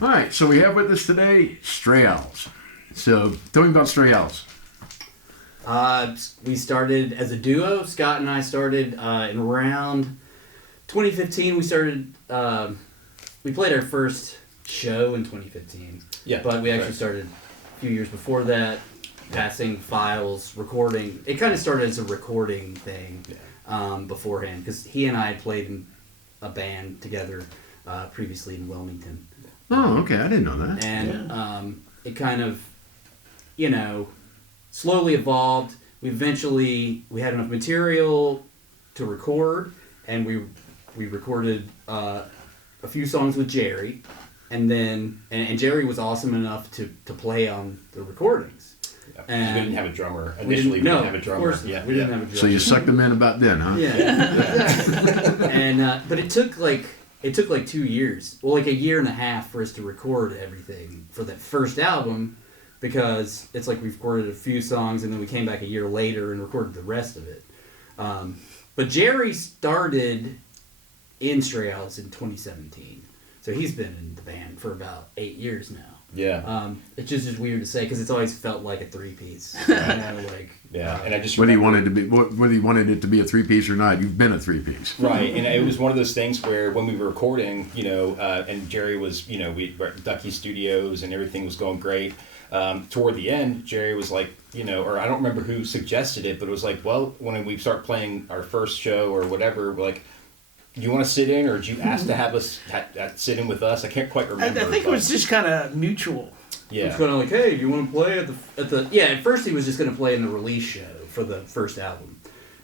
All right, so we have with us today Stray Owls. So tell me about Stray Owls. We started as a duo. Scott and I started in around 2015. We started. We played our first show in 2015. Yeah, but we actually started a few years before that, passing files, recording. It kind of started as a recording thing beforehand, because he and I had played in a band together previously in Wilmington. Oh, okay, I didn't know that. And it kind of, slowly evolved. We had enough material to record, and we recorded a few songs with Jerry, and then and Jerry was awesome enough to play on the recordings. Yeah. And we didn't have a drummer. Initially, we didn't have a drummer. We didn't have a drummer. So you sucked them in about then, huh? Yeah. And but it took like 2 years, well, like a year and a half for us to record everything for that first album, because it's like we recorded a few songs and then we came back a year later and recorded the rest of it. But Jerry started in Stray Owls in 2017, so he's been in the band for about 8 years now. Yeah. It's just weird to say because it's always felt like a three-piece. Yeah, and I just whether you wanted it to be a three-piece or not, you've been a three-piece. Right, and it was one of those things where when we were recording, and Jerry was, we were at Ducky Studios and everything was going great. Toward the end, Jerry was like, or I don't remember who suggested it, but it was like, well, when we start playing our first show or whatever, we're like, do you want to sit in, or did you ask to have us sit in with us? I can't quite remember. I think it was just kind of mutual. Yeah. It's kind of like, hey, do you want to play at the? Yeah, at first he was just going to play in the release show for the first album,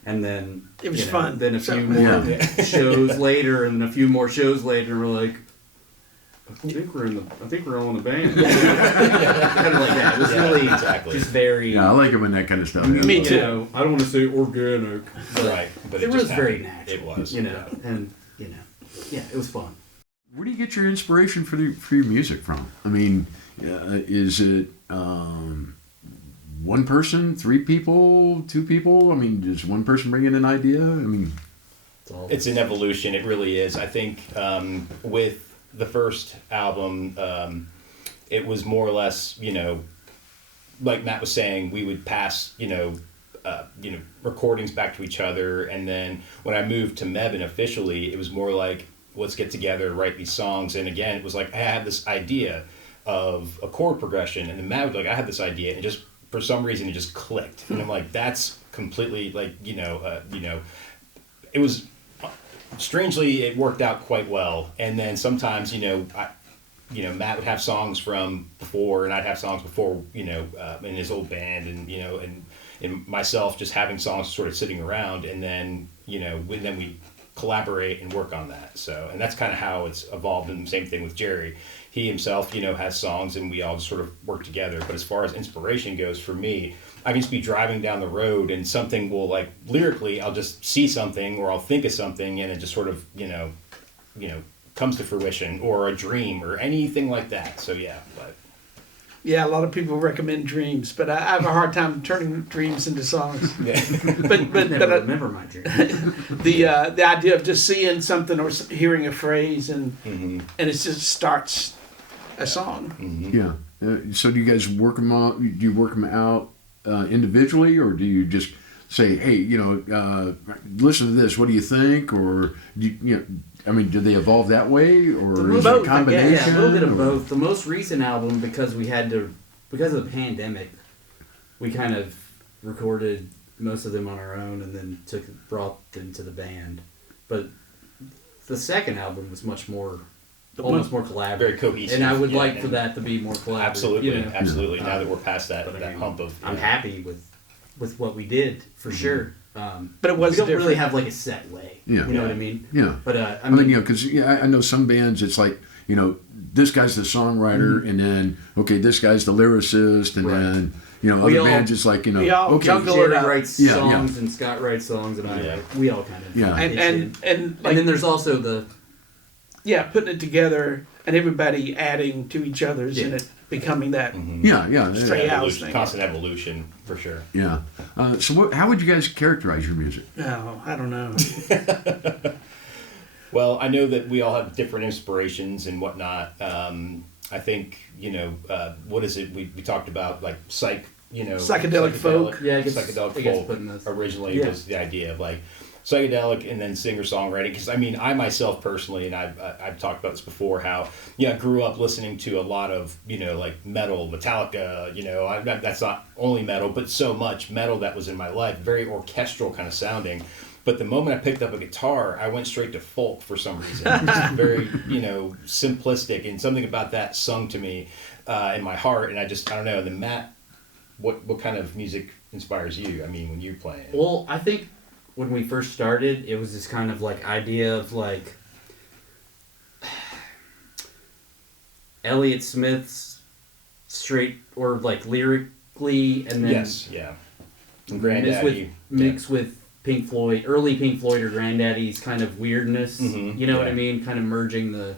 and then it was fun. Then a few more shows later, and a few more shows later, we're like, I think we're all in the band. Kind of like that. It was really just very. Yeah, I like it when that kind of stuff. Me too. I don't want to say organic, but right? But it was very natural. It was, and it was fun. Where do you get your inspiration for your music from? I mean, is it one person, 3 people, 2 people? I mean, does one person bring in an idea? I mean, it's an evolution. It really is. I think with the first album, it was more or less, like Matt was saying, we would pass, recordings back to each other. And then when I moved to Mebane officially, it was more like, let's get together, write these songs. And again, it was like, I had this idea of a chord progression, and then Matt was like, I had this idea, and just for some reason it just clicked. And I'm like, that's completely like, it was, strangely, it worked out quite well. And then sometimes, Matt would have songs from before, and I'd have songs before, in his old band, and myself just having songs sort of sitting around, and then, then we collaborate and work on that. So, and that's kind of how it's evolved. And the same thing with Jerry. He himself, has songs, and we all just sort of work together. But as far as inspiration goes, for me, I can just be driving down the road and something will, like, lyrically, I'll just see something or I'll think of something and it just sort of, comes to fruition, or a dream or anything like that. So, yeah. But yeah, a lot of people recommend dreams, but I have a hard time turning dreams into songs. Yeah. but I remember my dream. The idea of just seeing something or hearing a phrase and it just starts a song. Mm-hmm. Yeah. So do you guys work them out? Do you work them out individually, or do you just say, hey, listen to this, what do you think? Or do they evolve that way, or is it a combination? Yeah, a little bit of both. The most recent album, because of the pandemic, we kind of recorded most of them on our own and then brought them to the band. But the second album was almost more collaborative, very cohesive, and I would like for that to be more collaborative. Absolutely. Now that we're past that hump of, I'm happy with what we did for sure. But it was we don't really have like a set way. Yeah. You know what I mean? Yeah. But I mean, because I know some bands, it's like, this guy's the songwriter, and then this guy's the lyricist, and then other bands just like we all Jerry writes songs and Scott writes songs and I write. We all kind of and then there's also the putting it together and everybody adding to each other's and it becoming that Stray Owls thing. Constant evolution, for sure. Yeah. So how would you guys characterize your music? Oh, I don't know. Well, I know that we all have different inspirations and whatnot. I think, what is it? We talked about like Psychedelic folk. Yeah, it gets psychedelic put folk in this. originally was the idea of like psychedelic and then singer-songwriting. Because I mean, I myself personally, and I've talked about this before, how I grew up listening to a lot of like metal, Metallica. That's not only metal, but so much metal that was in my life, very orchestral kind of sounding. But the moment I picked up a guitar, I went straight to folk for some reason. Just very, simplistic, and something about that sung to me in my heart. And I don't know. Then Matt, what kind of music inspires you? I mean, when you're playing. Well, I think when we first started, it was this kind of like idea of like Elliott Smith's straight or like lyrically, and then yes, yeah, and Granddaddy mix with Pink Floyd, early Pink Floyd or Granddaddy's kind of weirdness. Mm-hmm. You know what I mean? Kind of merging the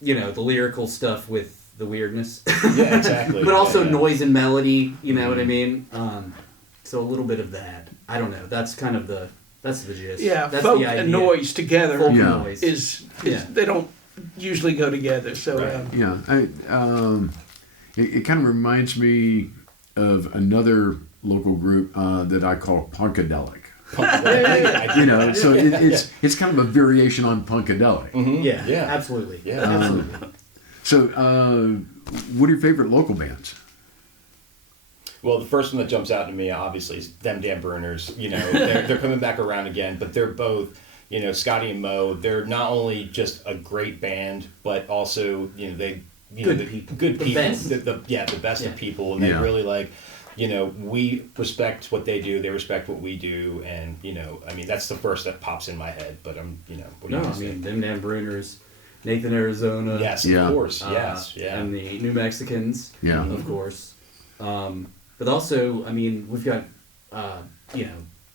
the lyrical stuff with the weirdness. Yeah, exactly. But also yeah. noise and melody. You know what I mean? So a little bit of that. I don't know. That's kind of that's the gist. Yeah, that's folk the idea. and noise together Folk Yeah. and noise. is they don't usually go together. So Right. Yeah, it kind of reminds me of another local group that I call Punkadelic. So it's kind of a variation on Punkadelic. Mm-hmm. Yeah, absolutely. Yeah. Absolutely. So, what are your favorite local bands? Well, the first one that jumps out to me, obviously, is Them Damn Bruners. They're coming back around again, but they're both, Scotty and Mo. They're not only just a great band, but also, they, Good people. Good The people. best. The best Yeah. of people, and they Yeah. really like. We respect what they do. They respect what we do, and I mean, that's the first that pops in my head. But I'm, what do you No, I guys mean, think? Them Damn Bruners, Nathan, Arizona. Yes, Yeah. of course. Yes, yeah. And the New Mexicans. Yeah. Of course. But also, I mean, we've got,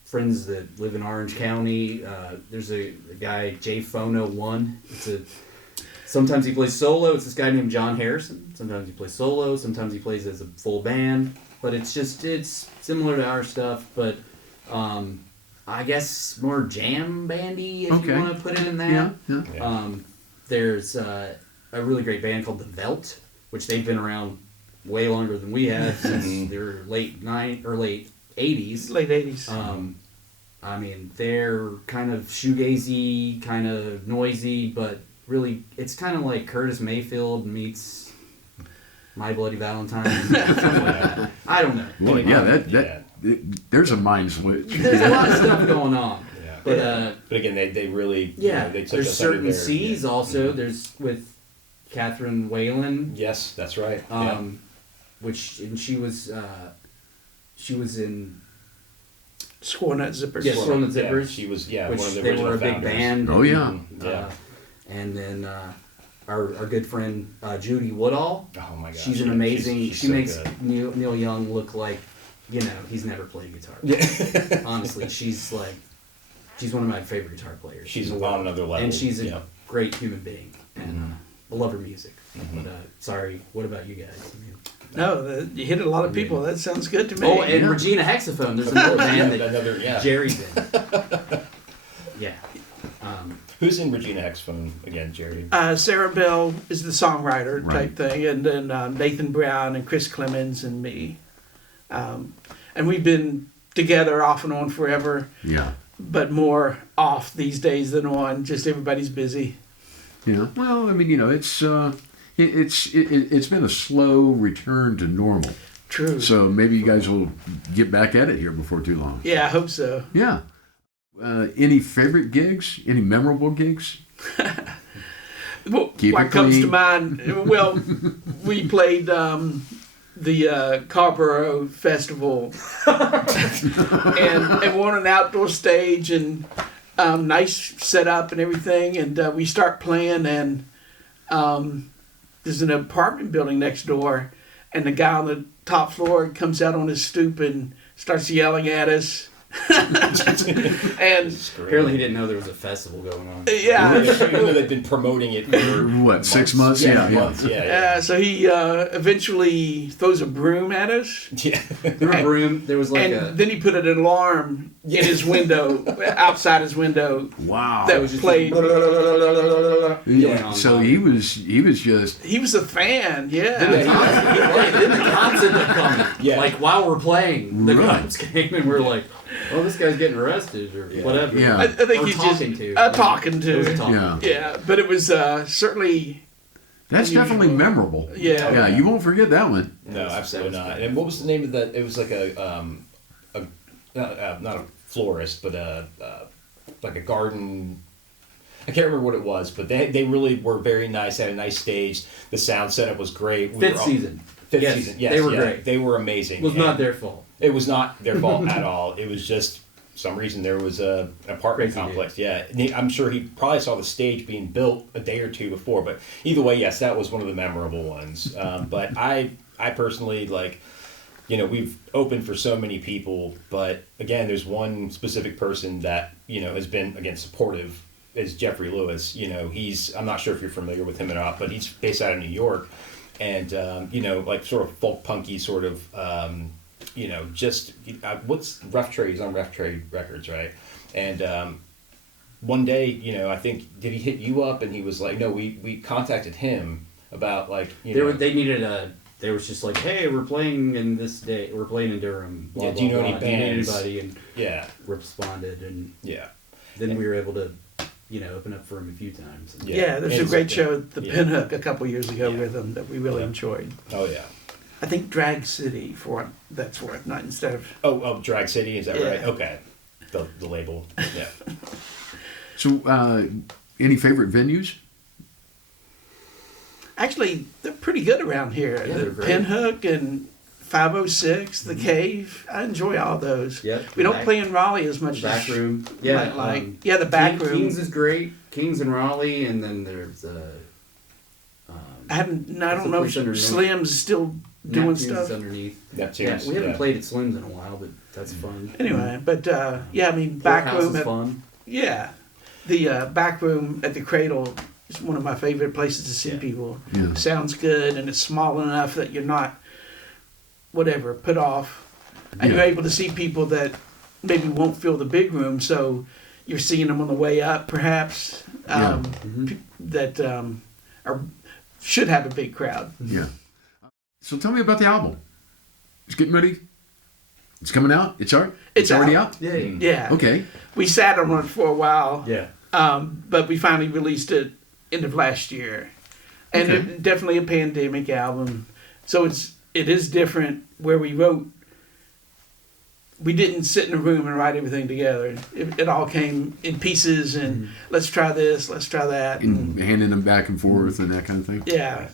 friends that live in Orange County. There's a guy, J-Phono1. Sometimes he plays solo. It's this guy named John Harrison. Sometimes he plays solo. Sometimes he plays as a full band. But it's similar to our stuff, but I guess more jam bandy, if you want to put it in that. Yeah. There's a really great band called The Velt, which they've been around way longer than we have, since their late 80s. late 80s. I mean, they're kind of shoegazy, kind of noisy, but really, it's kind of like Curtis Mayfield meets My Bloody Valentine. Something like that. I don't know. Well, there's a mind switch. There's a lot of stuff going on. Yeah. But again, they really they took there's us under certain their, C's also. There's with Catherine Whalen. Yes, that's right. She was in Score Nut Zippers. Yeah, Score Nut Zippers. She was which one of the they original were a big founders. band. Oh, yeah. Yeah. And then our good friend Judy Woodall. Oh my gosh. She's an amazing. She's she so makes good. Neil Young look like he's never played guitar. Yeah. Honestly, she's one of my favorite guitar players. She's on another level. And she's a great human being, and I love her music. Mm-hmm. But sorry, what about you guys? I mean, No, you hit a lot of people. That sounds good to me. oh, and Regina Hexaphone. There's another band that Jerry's in. Yeah. Who's in Regina Hexaphone again, Jerry? Sarah Bell is the songwriter Right. type thing, and then Nathan Brown and Chris Clemens and me. And we've been together off and on forever, Yeah. but more off these days than on. Just everybody's busy. Well, I mean, it's been a slow return to normal. True. So maybe you guys will get back at it here before too long. Yeah, I hope so. Yeah. Any favorite gigs? Any memorable gigs? Well, Keep what it comes to clean. mind? Well, we played the Carborough Festival and won an outdoor stage and nice setup and everything. And we start playing, and there's an apartment building next door, and the guy on the top floor comes out on his stoop and starts yelling at us. And Apparently, he didn't know there was a festival going on. yeah. Even though they've been promoting it for What, 6 months? Yeah, Yeah. months. Yeah. So he eventually throws a broom at us, Yeah. There was a room. There was like and then he put an alarm in his window, outside his window, Wow. that was just played. Yeah. So he was just He was a fan, Then the yeah. cops ended up coming. Yeah. Like while we're playing, the Right. cops came and we're like, "Oh, this guy's getting arrested or whatever." Yeah. I think Or he's talking just to. talking It was a to. talking. Yeah. Yeah, but it was certainly that's unusual. definitely memorable. Yeah. Yeah, you won't forget that one. No, That absolutely was not. good. And what was the name of that? It was like not a florist, but like a garden. I can't remember what it was, but they really were very nice. Had a nice stage. The sound setup was great. Fifth season. Fifth Yes, season. Yes, they were yeah. great. They were amazing. It was And not their fault. It was not their fault at all. It was just some reason there was an apartment Crazy complex. Yeah, and I'm sure he probably saw the stage being built a day or two before. But either way, yes, that was one of the memorable ones. But I personally like. You know, we've opened for so many people, but again, there's one specific person that, you know, has been, again, supportive, is Jeffrey Lewis. You know, I'm not sure if you're familiar with him or not, but he's based out of New York. And, you know, like sort of folk punky sort of, you know, just, what's Rough Trade? He's on Rough Trade Records, right? And one day, you know, I think, did he hit you up? And he was like, no, we contacted him about like, you know. They needed They was just like, hey, we're playing in this day. We're playing in Durham. Blah, Yeah, blah, do you know blah. any Do you know bands? anybody? And Yeah, responded, and yeah. then we were able to, you know, open up for him a few times. And Yeah. Yeah, there's a And- great show at the yeah. Pinhook a couple years ago Yeah. with him that we really Yeah. enjoyed. Oh, yeah. I think Drag City that's for it, not instead of. Oh, Drag City, is that Yeah. right? Okay. The label, yeah. So, any favorite venues? Actually, they're pretty good around here. Yeah, The they're great. Pinhook and 506, the Cave. I enjoy all those. Yep. We don't Back- play in Raleigh as much Back as room. you Yeah. might like. Yeah, the back room. Kings is great. Kings in Raleigh, and then there's I What's don't the know if place underneath? Slim's still doing Neptune's stuff. underneath. Neptune's, Yeah, we haven't yeah. played at Slim's in a while, but that's fun. Anyway, but yeah, I mean, back Courthouse room. is fun. Yeah, the back room at the Cradle is one of my favorite places to see Yeah. people. Yeah. Sounds good, and it's small enough that you're not, whatever, put off, and Yeah. you're able to see people that maybe won't fill the big room. So you're seeing them on the way up, perhaps. Yeah. That should have a big crowd. Yeah. So tell me about the album. It's getting ready. It's coming out. It's already out. Yeah. Mm. Yeah. Okay. We sat on it for a while. Yeah. But we finally released it end of last year, and Okay. definitely a pandemic album. So it is different. Where we wrote, we didn't sit in a room and write everything together. It all came in pieces, and let's try this, let's try that. And handing them back and forth and that kind of thing. Yeah,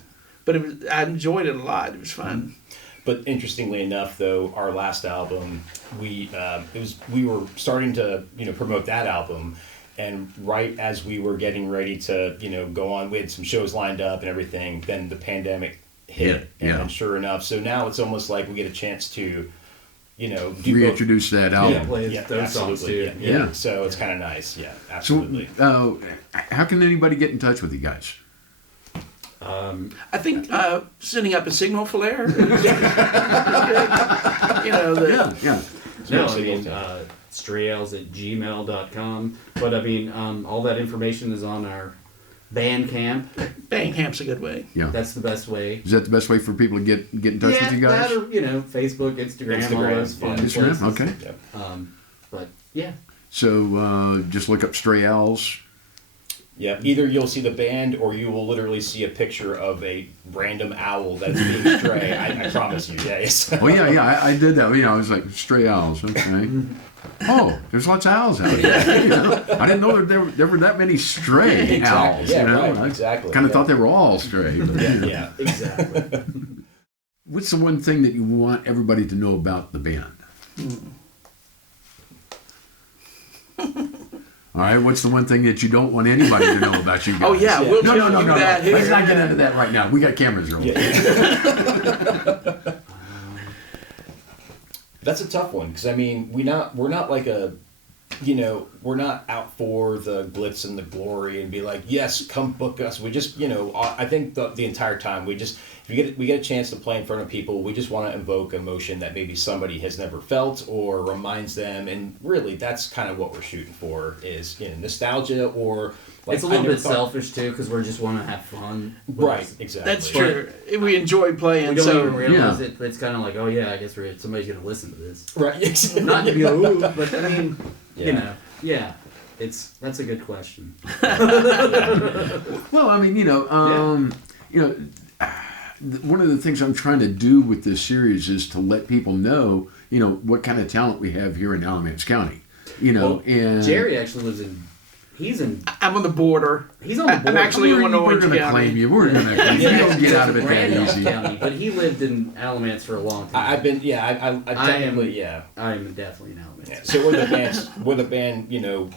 but I enjoyed it a lot. It was fun. But interestingly enough, though, our last album, we were starting to promote that album, and right as we were getting ready to go on, we had some shows lined up and everything. Then the pandemic hit, Yeah. and sure enough, so now it's almost like we get a chance to do both. Reintroduce that Yeah, album. play yeah, those songs absolutely. too. Yeah. Yeah. So it's kind of nice. Yeah, So, absolutely. how can anybody get in touch with you guys? I think sending up a signal flare. Yeah. No, I Signal mean, thing. strayels@gmail.com. But I mean, all that information is on our Bandcamp. Bandcamp's a good way. Yeah. That's the best way. Is that the best way for people to get in touch with you guys? that or, Facebook, Instagram, all Instagram, those fun yeah. Instagram? places. Okay. Yep. But yeah, So just look up Stray Owls. Yeah, either you'll see the band or you will literally see a picture of a random owl that's being stray. I promise you. Yeah, yes. Oh yeah, I did that. I was like Stray Owls. Okay. Oh, there's lots of owls out here. I didn't know there were that many stray owls. Yeah, right, I exactly. kind of Yeah. thought they were all stray. But, Yeah. exactly. What's the one thing that you want everybody to know about the band? All right. What's the one thing that you don't want anybody to know about you guys? Oh yeah, Yeah. we'll No, tell no, you no, no. that Let's here. not get into that right now. We got cameras rolling. Yeah. That's a tough one because I mean we're not like a we're not out for the glitz and the glory and be like, yes, come book us. We just I think the entire time we get a chance to play in front of people, we just want to invoke emotion that maybe somebody has never felt or reminds them, and really that's kind of what we're shooting for is nostalgia or It's a little bit selfish too, because we just want to have fun. Right, exactly. That's true. We enjoy playing. We don't so even realize it. It's kind of like, oh yeah, I guess somebody's gonna listen to this. Right. Not to be like, ooh, but I mean, Yeah. you know, yeah. That's a good question. Well, I mean, one of the things I'm trying to do with this series is to let people know, what kind of talent we have here in Alamance County. And Jerry actually lives in. I'm on the border. He's on the border. I'm actually in We're going to claim you. We're going to claim you. You don't get out of it that Randolph easy. County, but he lived in Alamance for a long time. I've been, I technically, I am definitely in Alamance. Yeah. So we're the band,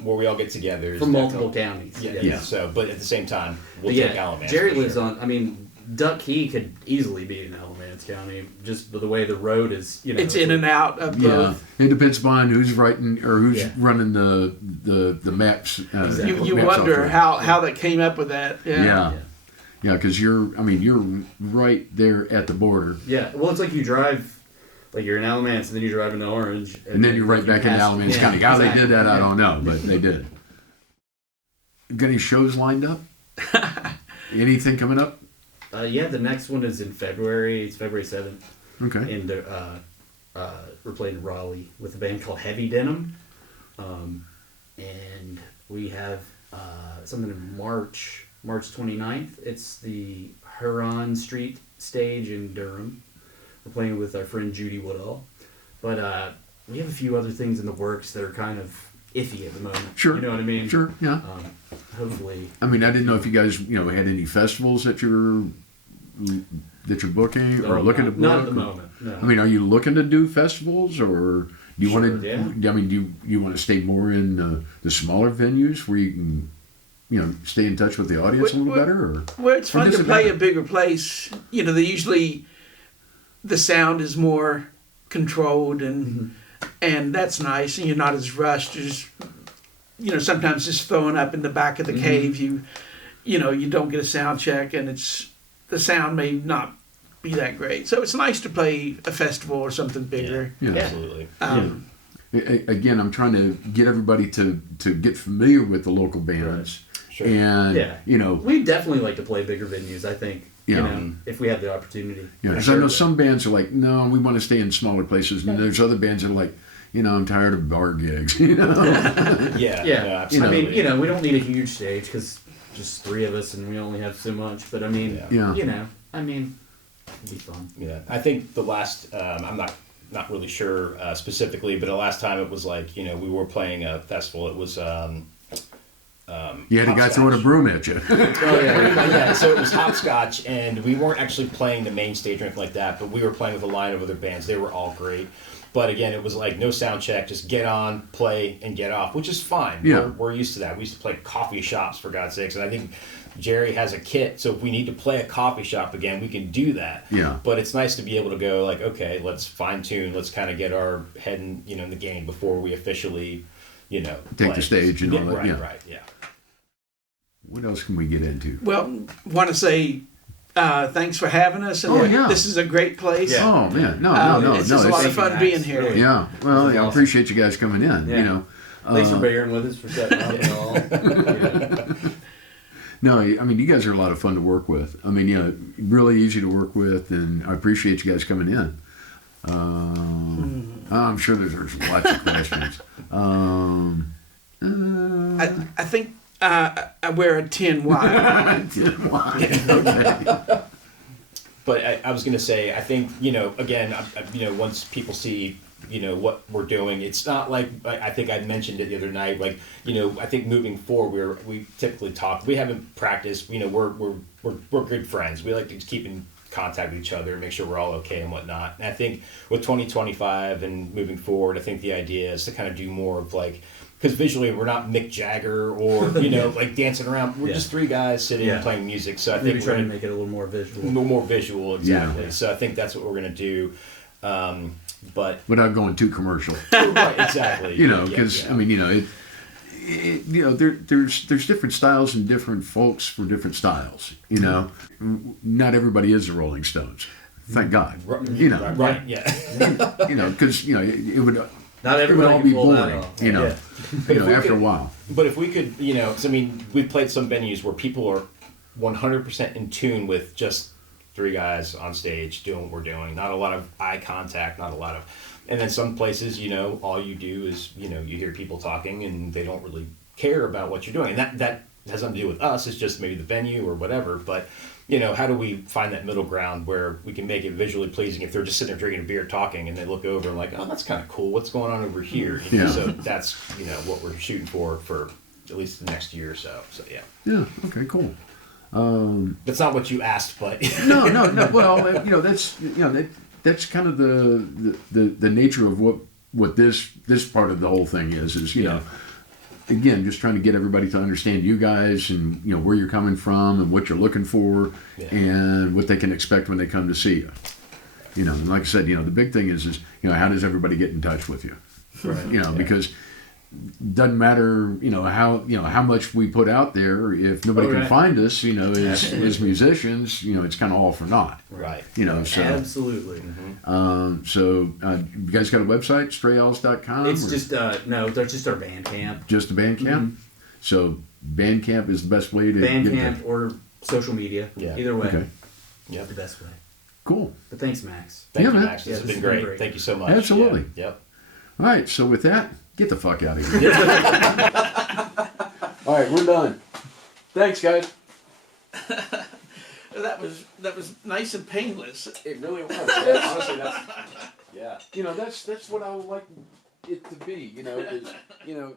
where we all get together. From multiple counties. Yeah. So, but at the same time, we'll But take Alamance. Jerry for lives sure. on. Duck Key could easily be in Alamance County, just the way the road is. It's in and out of Yeah, both. it depends upon who's writing or who's running the maps. Exactly. You maps wonder software. how that came up with that. Yeah, because you're right there at the border, Yeah, well, it's like you drive, like you're in Alamance, and then you drive into Orange, and then you're right back in Alamance County. How they did that, I don't know, but they did. Got any shows lined up? Anything coming up? The next one is in February. It's February 7th. Okay. And we're playing in Raleigh with a band called Heavy Denim. And we have something in March 29th. It's the Huron Street stage in Durham. We're playing with our friend Judy Woodall. But we have a few other things in the works that are kind of iffy at the moment. Sure. You know what I mean? Sure. Yeah. Hopefully. I mean, I didn't know if you guys, had any festivals that you're booking or looking to book. Not at the moment. No. I mean, are you looking to do festivals, or do you want to? Yeah. I mean, do you want to stay more in the smaller venues where you can, stay in touch with the audience a little better? Or Well, it's fun does to it play matter? a bigger place. They usually the sound is more controlled and that's nice, and you're not as rushed. You're just sometimes just throwing up in the back of the cave, you don't get a sound check, and the sound may not be that great. So it's nice to play a festival or something bigger. Yeah. Absolutely. Again, I'm trying to get everybody to get familiar with the local bands, Sure. and we'd definitely like to play bigger venues. I think. Yeah. If we have the opportunity. Yeah, because I know some bands are like, no, we want to stay in smaller places, and there's other bands that are like, I'm tired of bar gigs. Yeah. Yeah. No, absolutely. I mean, we don't need a huge stage because just three of us and we only have so much. But I mean, Yeah. I mean, it'd be fun. Yeah, I think the last I'm not really sure specifically, but the last time it was like we were playing a festival. It was You had a guy throwing a broom at you. Oh yeah. yeah, so it was hopscotch, and we weren't actually playing the main stage or anything like that, but we were playing with a line of other bands. They were all great. But again, it was like no sound check, just get on, play, and get off, which is fine. Yeah. We're used to that. We used to play coffee shops, for God's sakes, and I think Jerry has a kit, so if we need to play a coffee shop again, we can do that. Yeah. But it's nice to be able to go like, okay, let's fine tune, let's kind of get our head in the game before we officially, Take play. the stage and all that. Right, Yeah. right, yeah. What else can we get into? Well, want to say thanks for having us. And Oh, yeah. This is a great place. Yeah. Oh man, no. It's just a lot of Thank you, fun Max. being here. Really. Yeah. Well, This is I awesome. appreciate you guys coming in. Yeah. Thanks for bearing with us for setting up and all. Yeah. No, I mean, you guys are a lot of fun to work with. I mean, really easy to work with, and I appreciate you guys coming in. I'm sure there's lots of questions. I think I wear a tin wire. Okay. But I was going to say, I think, again, once people see, what we're doing, it's not like, I think I mentioned it the other night, like, I think moving forward, we typically talk, we haven't practiced, we're good friends. We like to keep in contact with each other and make sure we're all okay and whatnot. And I think with 2025 and moving forward, I think the idea is to kind of do more of like, because visually we're not Mick Jagger or like dancing around. We're just three guys sitting and playing music. So I Maybe think trying we're to make it a little more visual. more visual, exactly. Yeah. So I think that's what we're gonna do. But Without going too commercial. right, exactly. Because I mean, there's different styles and different folks for different styles. Not everybody is the Rolling Stones. Thank God. right, yeah. Because it would Not it would everybody all can be pull that boring, off. you know. Yeah. You know, if we after a could- while. But if we could, you know, 'cause I mean, we've played some venues where people are 100% in tune with just three guys on stage doing what we're doing. Not a lot of eye contact, not a lot of, and then some places, you know, all you do is, you know, you hear people talking and they don't really care about what you're doing. And that has nothing to do with us. It's just maybe the venue or whatever. But, you know, how do we find that middle ground where we can make it visually pleasing if they're just sitting there drinking a beer talking and they look over and like, oh, that's kind of cool. What's going on over here? You know, Yeah. So that's, you know, what we're shooting for at least the next year or so. So, yeah. Yeah. Okay. Cool. That's not what you asked, but No. Well, you know, that's kind of the nature of what this part of the whole thing is you know, again, just trying to get everybody to understand you guys and, you know, where you're coming from and what you're looking for and what they can expect when they come to see you. You know, and like I said, you know, the big thing is, you know, how does everybody get in touch with you? Right. You know, because doesn't matter, you know, how much we put out there if nobody can find us, you know, as musicians, you know, it's kind of all for naught. right. You know, so Absolutely. you guys got a website, strayowls.com? It's or just no, that's just our Bandcamp. just a Bandcamp. So Bandcamp is the best way to get Bandcamp there. or social media. Yeah. Either way, Okay, Yep. the best way. cool. But thanks, Max. Thank Yeah, you, man. Max. This Yeah, has this been has been great. great. Thank you so much. Absolutely. Yeah. Yep. All right, so with that, get the fuck out of here. All right, we're done. Thanks, guys. That was nice and painless. It really was. Honestly, yeah. You know, that's what I would like it to be. You know, is, you know.